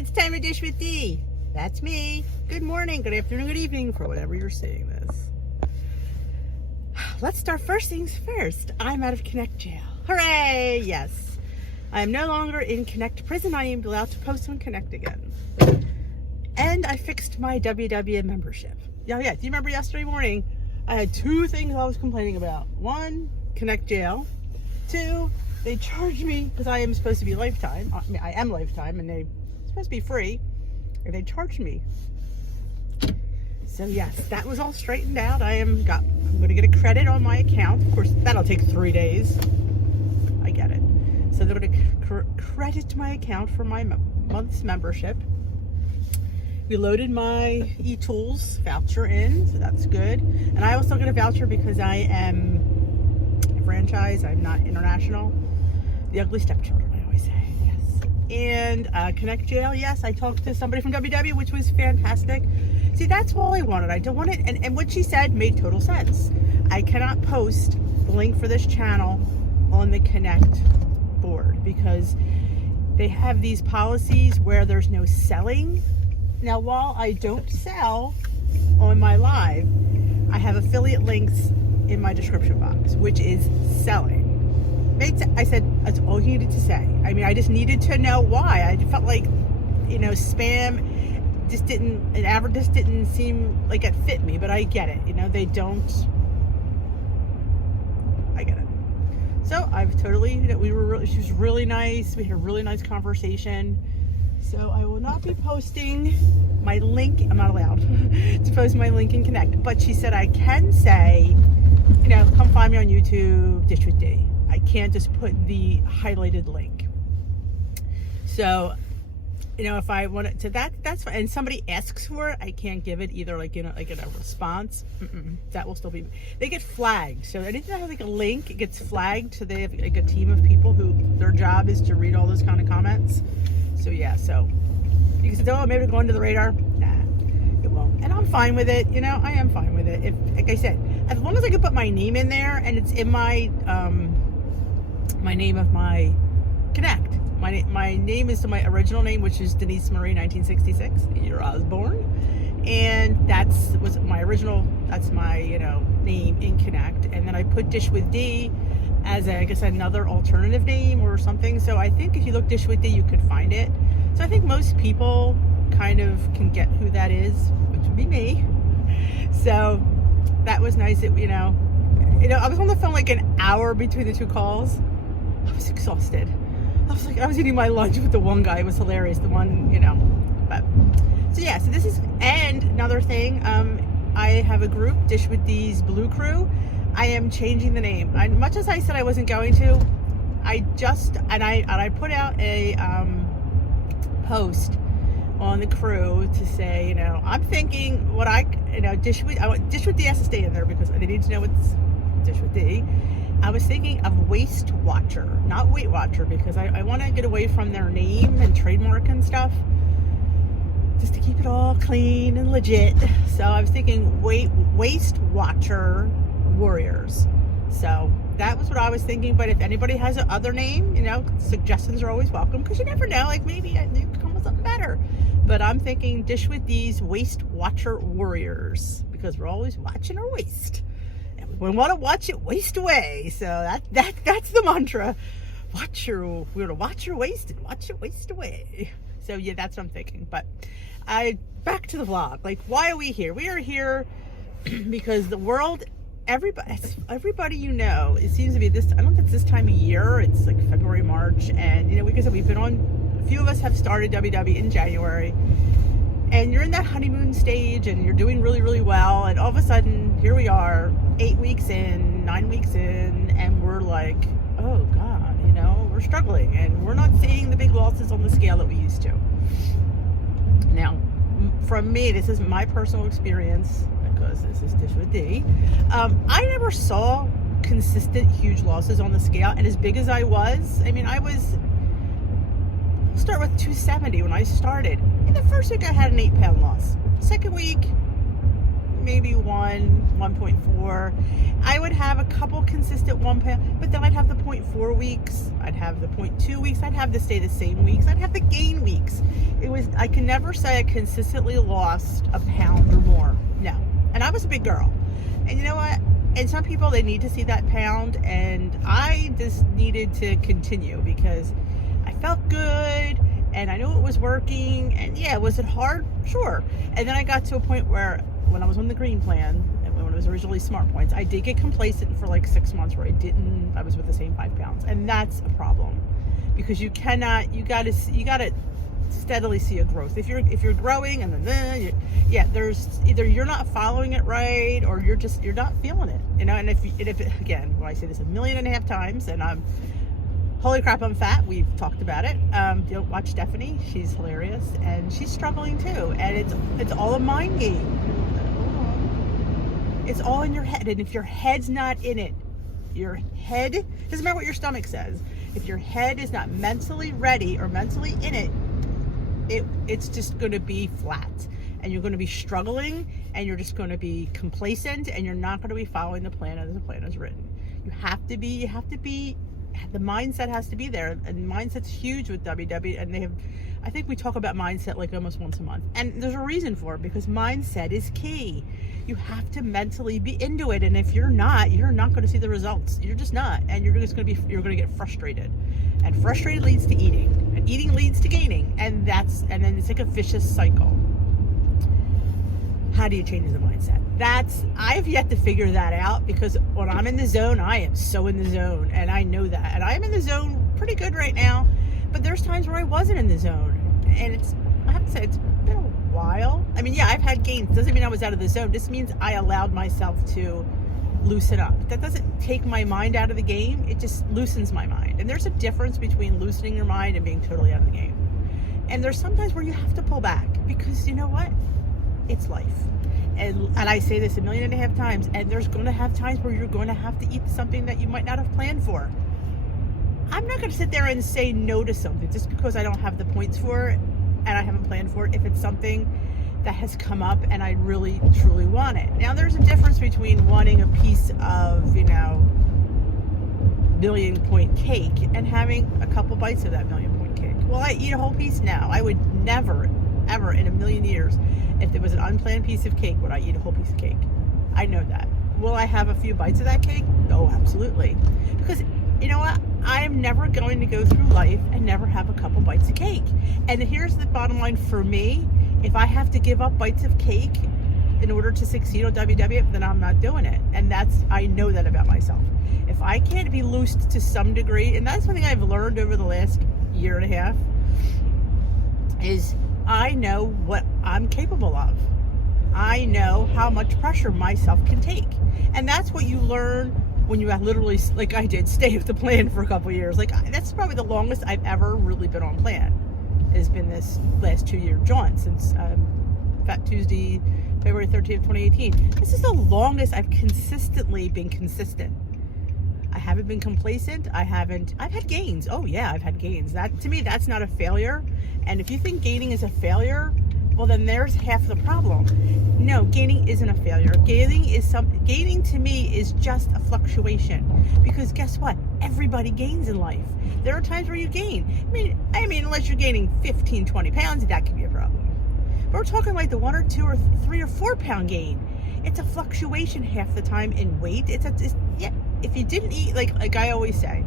it's time to dish with D. That's me. Good morning, good afternoon, good evening, for whatever you're seeing this. Let's start first things first. I'm out of Connect jail. Hooray! Yes. I am no longer in Connect prison. I am allowed to post on Connect again. And I fixed my WW membership. Yeah. Do you remember yesterday morning? I had two things I was complaining about. One, Connect jail. Two, they charged me because I am supposed to be lifetime. I mean, I am lifetime, and they're supposed to be free, and they charged me. So yes, that was all straightened out. I'm going to get a credit on my account. Of course, that'll take 3 days. I get it. So they're going to credit my account for my month's membership. We loaded my eTools voucher in, so that's good. And I also get a voucher because I am a franchise. I'm not international. The ugly stepchildren, I always say. Yes. And Connect Jail, yes, I talked to somebody from WW, which was fantastic. See, that's all I wanted. I don't want it. And what she said made total sense. I cannot post the link for this channel on the Connect board because they have these policies where there's no selling. Now, while I don't sell on my live, I have affiliate links in my description box, which is selling. I said, that's all you needed to say. I mean, I just needed to know why. I felt like, spam just didn't seem like it fit me, but I get it. They don't. I get it. So I've totally, she was really nice. We had a really nice conversation. So I will not be posting my link. I'm not allowed to post my link in Connect, but she said I can say, come find me on YouTube, Dish with D. I can't just put the highlighted link. So, if I want to, that's fine. And somebody asks for it, I can't give it either, like in a response. That will still be, they get flagged. So anything that has like a link, it gets flagged. So they have like a team of people who their job is to read all those kind of comments. So yeah, so you can say, oh, maybe it'll go under the radar. Nah, it won't. And I'm fine with it. I am fine with it. If, like I said, as long as I can put my name in there and it's in my, my name of my Connect. My name is to my original name, which is Denise Marie 1966, the year I was born. And was my original, that's my, name in Connect. And then I put Dish with D as I guess another alternative name or something. So I think if you look Dish with D, you could find it. So I think most people kind of can get who that is, which would be me. So that was nice. I was on the phone like an hour between the two calls. I was exhausted. I was eating my lunch with the one guy. It was hilarious. The one, but so yeah, so this is, and another thing, I have a group, Dish with D's Blue Crew. I am changing the name. Much as I said I wasn't going to, I put out a post on the crew to say, I'm thinking Dish with D has to stay in there because they need to know what's Dish with D. I was thinking of Waist Watcher, not Weight Watcher, because I want to get away from their name and trademark and stuff, just to keep it all clean and legit. So I was thinking Waist Watcher Warriors. So that was what I was thinking. But if anybody has another name, suggestions are always welcome, because you never know, like maybe I could come with something better. But I'm thinking Dish with These Waist Watcher Warriors, because we're always watching our waist. We want to watch it waist away. So that's the mantra. We're gonna watch your waist and watch it waist away. So yeah, that's what I'm thinking. But back to the vlog. Like, why are we here? We are here because the world, everybody, it seems to be this, I don't think it's this time of year. It's like February, March, and like I said, we've been on, a few of us have started WW in January. And you're in that honeymoon stage and you're doing really, really well. And all of a sudden, here we are, 8 weeks in, 9 weeks in, and we're like, oh God, we're struggling and we're not seeing the big losses on the scale that we used to. Now, from me, this is my personal experience, because this is Dish with D. I never saw consistent huge losses on the scale. And as big as I was, start with 270 when I started. In the first week I had an 8-pound loss. Second week, maybe 1.4. I would have a couple consistent 1 pound, but then I'd have the 0.4 weeks I'd have the 0.2 weeks. I'd have the stay the same weeks. I'd have the gain weeks. I can never say I consistently lost a pound or more. No. And I was a big girl. And you know what? And some people, they need to see that pound. And I just needed to continue because I felt good and I knew it was working. And yeah, was it hard? Sure. And then I got to a point where when I was on the green plan, and when it was originally Smart Points, I did get complacent for like 6 months where I was with the same 5 pounds. And that's a problem because you gotta steadily see a growth. If you're growing and then there's either you're not following it right or you're not feeling it, and if again, when I say this 1.5 million times, and I'm holy crap, I'm fat. We've talked about it. Watch Stephanie. She's hilarious and she's struggling too. And it's all a mind game. It's all in your head. And if your head's not in it, your head, doesn't matter what your stomach says. If your head is not mentally ready or mentally in it, it's just going to be flat. And you're going to be struggling and you're just going to be complacent and you're not going to be following the plan as the plan is written. You have to be, the mindset has to be there, and mindset's huge with WW, and I think we talk about mindset like almost once a month, and there's a reason for it, because mindset is key. You have to mentally be into it, and if you're not going to see the results. You're just not, and you're going to get frustrated, and frustrated leads to eating, and eating leads to gaining, and then it's like a vicious cycle. How do you change the mindset? I've yet to figure that out, because when I'm in the zone, I am so in the zone, and I know that. And I'm in the zone pretty good right now, but there's times where I wasn't in the zone. And I have to say, it's been a while. I mean, yeah, I've had gains. Doesn't mean I was out of the zone. This means I allowed myself to loosen up. That doesn't take my mind out of the game. It just loosens my mind. And there's a difference between loosening your mind and being totally out of the game. And there's sometimes where you have to pull back, because you know what? It's life. And I say this 1.5 million times, and there's going to have times where you're going to have to eat something that you might not have planned for. I'm not going to sit there and say no to something just because I don't have the points for it and I haven't planned for it, if it's something that has come up and I really truly want it. Now, there's a difference between wanting a piece of 1,000,000-point cake and having a couple bites of that 1,000,000-point cake. Well, I eat a whole piece now. I would never, ever in a million years, if there was an unplanned piece of cake, would I eat a whole piece of cake? I know that. Will I have a few bites of that cake? Oh, absolutely. Because you know what? I am never going to go through life and never have a couple bites of cake. And here's the bottom line for me. If I have to give up bites of cake in order to succeed on WW, then I'm not doing it. And I know that about myself. If I can't be loosed to some degree, and that's something I've learned over the last 1.5 years, is I know what I'm capable of. I know how much pressure myself can take. And that's what you learn when you literally, like I did, stay with the plan for a couple of years. Like, that's probably the longest I've ever really been on plan. Has been this last 2-year jaunt since Fat Tuesday, February 13th, 2018. This is the longest I've consistently been consistent. I haven't been complacent. I've had gains. Oh yeah, I've had gains. That, to me, that's not a failure. And if you think gaining is a failure, well, then there's half the problem. No, gaining isn't a failure. Gaining to me is just a fluctuation, because guess what? Everybody gains in life. There are times where you gain. I mean, unless you're gaining 15, 20 pounds, that could be a problem. But we're talking like the 1 or 2 or 3 or 4 pound gain. It's a fluctuation half the time in weight. If you didn't eat, like I always say,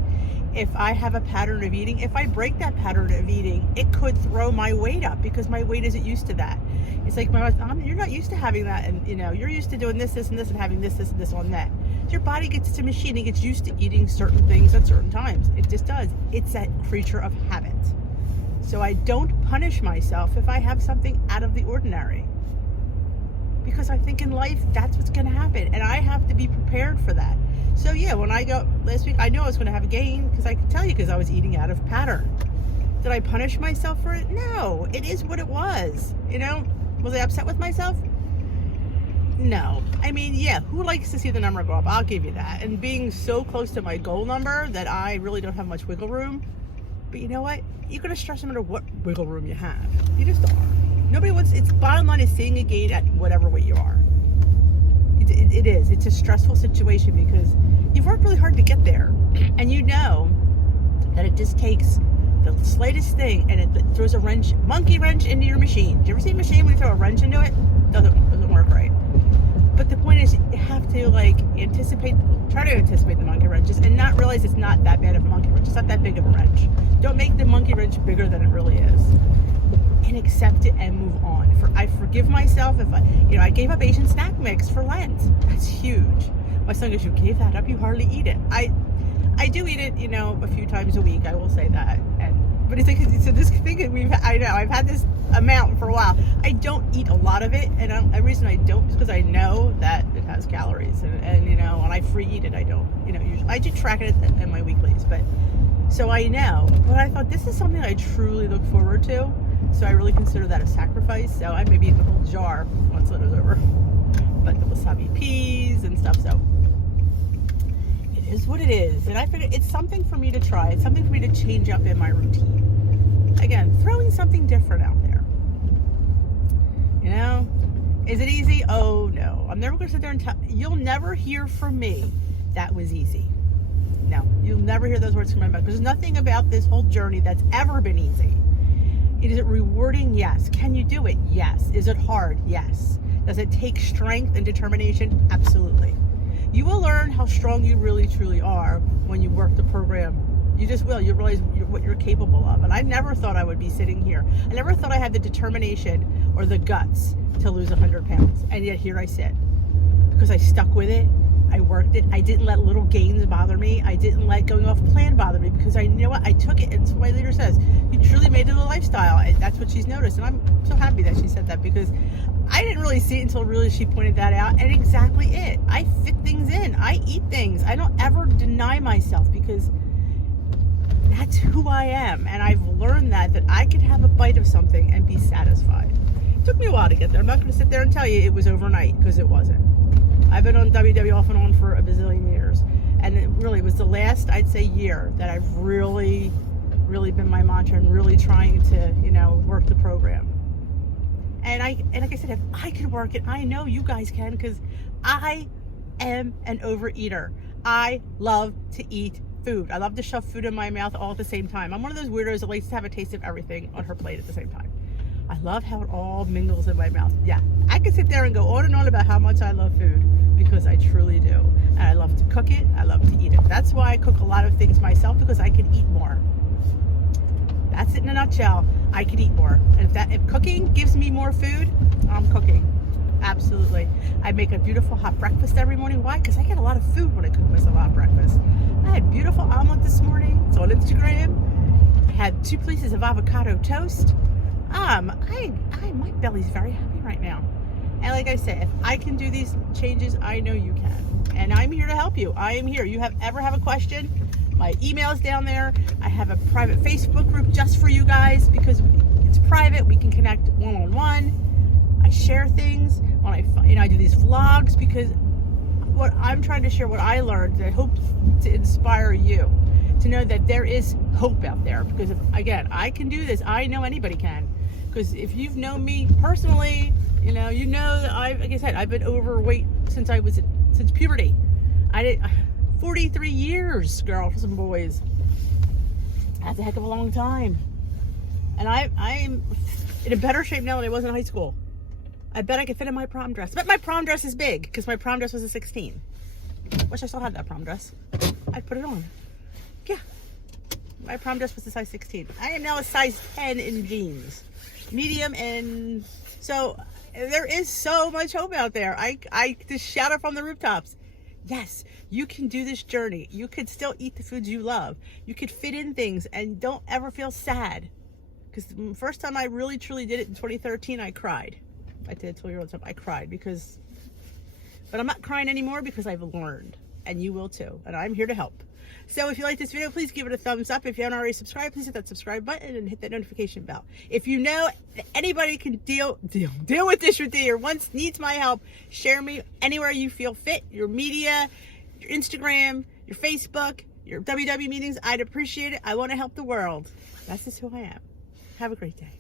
if I have a pattern of eating, if I break that pattern of eating, it could throw my weight up, because my weight isn't used to that. It's like, you're not used to having that, and you're used to doing this, and this, and having this, and this on that. Your body gets to machining, gets used to eating certain things at certain times. It just does. It's that creature of habit. So I don't punish myself if I have something out of the ordinary, because I think in life, that's what's going to happen, and I have to be prepared for that. So yeah, when I go last week, I knew I was going to have a gain, because I could tell you, because I was eating out of pattern. Did I punish myself for it? No, it is what it was. Was I upset with myself? No. I mean, yeah, who likes to see the number go up? I'll give you that. And being so close to my goal number that I really don't have much wiggle room. But you know what? You're going to stress no matter what wiggle room you have. You just are. Nobody wants, bottom line is seeing a gain at whatever weight you are. It is. It's a stressful situation, because you've worked really hard to get there. And that it just takes the slightest thing and it throws a monkey wrench into your machine. Do you ever see a machine when you throw a wrench into it? Doesn't work right. But the point is, you have to try to anticipate the monkey wrenches and not realize it's not that bad of a monkey wrench. It's not that big of a wrench. Don't make the monkey wrench bigger than it really is. And accept it and move on. I forgive myself if I gave up Asian snack mix for Lent. That's huge. My son goes, "You gave that up? You hardly eat it." I do eat it, a few times a week. I will say that. But it's like, so this thing I've had this amount for a while. I don't eat a lot of it, and the reason I don't is because I know that it has calories, and when I free eat it, I don't, usually I do track it in my weeklies, but so I know. But I thought this is something I truly look forward to, so I really consider that a sacrifice. So I maybe eat the whole jar once it was over, but the wasabi peas and stuff. So it is what it is, and I figured it's something for me to try. It's something for me to change up in my routine. Again, throwing something different out there. Is it easy? Oh no. I'm never going to sit there and you'll never hear from me that was easy. No, you'll never hear those words come out of my mouth, because there's nothing about this whole journey that's ever been easy. Is it rewarding? Yes. Can you do it? Yes. Is it hard? Yes. Does it take strength and determination? Absolutely. You will learn how strong you really truly are when you work the program. You just will. You'll realize what you're capable of. And I never thought I would be sitting here. I never thought I had the determination or the guts to lose 100 pounds. And yet here I sit. Because I stuck with it. I worked it. I didn't let little gains bother me. I didn't let going off plan bother me, because I know what? I took it. And so my leader says, you truly made it a lifestyle. And that's what she's noticed. And I'm so happy that she said that, because I didn't really see it until really she pointed that out. And exactly it. I fit things in. I eat things. I don't ever deny myself, because that's who I am. And I've learned that I could have a bite of something and be satisfied. It took me a while to get there. I'm not going to sit there and tell you it was overnight, because it wasn't. I've been on WW off and on for a bazillion years. And it really was the last, I'd say, year that I've really been my mantra and really trying to, work the program. And like I said, if I could work it, I know you guys can, because I am an overeater. I love to eat food. I love to shove food in my mouth all at the same time. I'm one of those weirdos that likes to have a taste of everything on her plate at the same time. I love how it all mingles in my mouth. Yeah, I could sit there and go on and on about how much I love food, because I truly do. And I love to cook it. I love to eat it. That's why I cook a lot of things myself, because I can eat more. That's it in a nutshell. I could eat more. And if cooking gives me more food, I'm cooking. Absolutely. I make a beautiful hot breakfast every morning. Why? Because I get a lot of food when I cook myself a hot breakfast. I had beautiful omelet this morning. It's on Instagram. I had 2 pieces of avocado toast. My belly's very happy right now. And like I said, if I can do these changes, I know you can. And I'm here to help you. I am here. You ever have a question? My email is down there. I have a private Facebook group just for you guys, because it's private. We can connect one-on-one. I share things when I do these vlogs, because what I'm trying to share, what I learned, I hope to inspire you to know that there is hope out there. Because again, I can do this. I know anybody can. Because if you've known me personally, you know that like I said, I've been overweight since puberty. I did 43 years, girl, for some boys. That's a heck of a long time. And I'm in a better shape now than I was in high school. I bet I could fit in my prom dress. I bet my prom dress is big, because my prom dress was a 16. Wish I still had that prom dress. I'd put it on. Yeah. My prom dress was a size 16. I am now a size 10 in jeans. Medium, and so there is so much hope out there. I just shout it from the rooftops. Yes, you can do this journey. You could still eat the foods you love. You could fit in things and don't ever feel sad. Because the first time I really truly did it in 2013, I cried. I did 12-year-old stuff. I cried but I'm not crying anymore, because I've learned, and you will too. And I'm here to help. So if you like this video, please give it a thumbs up. If you haven't already subscribed, please hit that subscribe button and hit that notification bell. If you know that anybody can deal with this with you, or needs my help, share me anywhere you feel fit. Your media, your Instagram, your Facebook, your WW meetings. I'd appreciate it. I want to help the world. That's just who I am. Have a great day.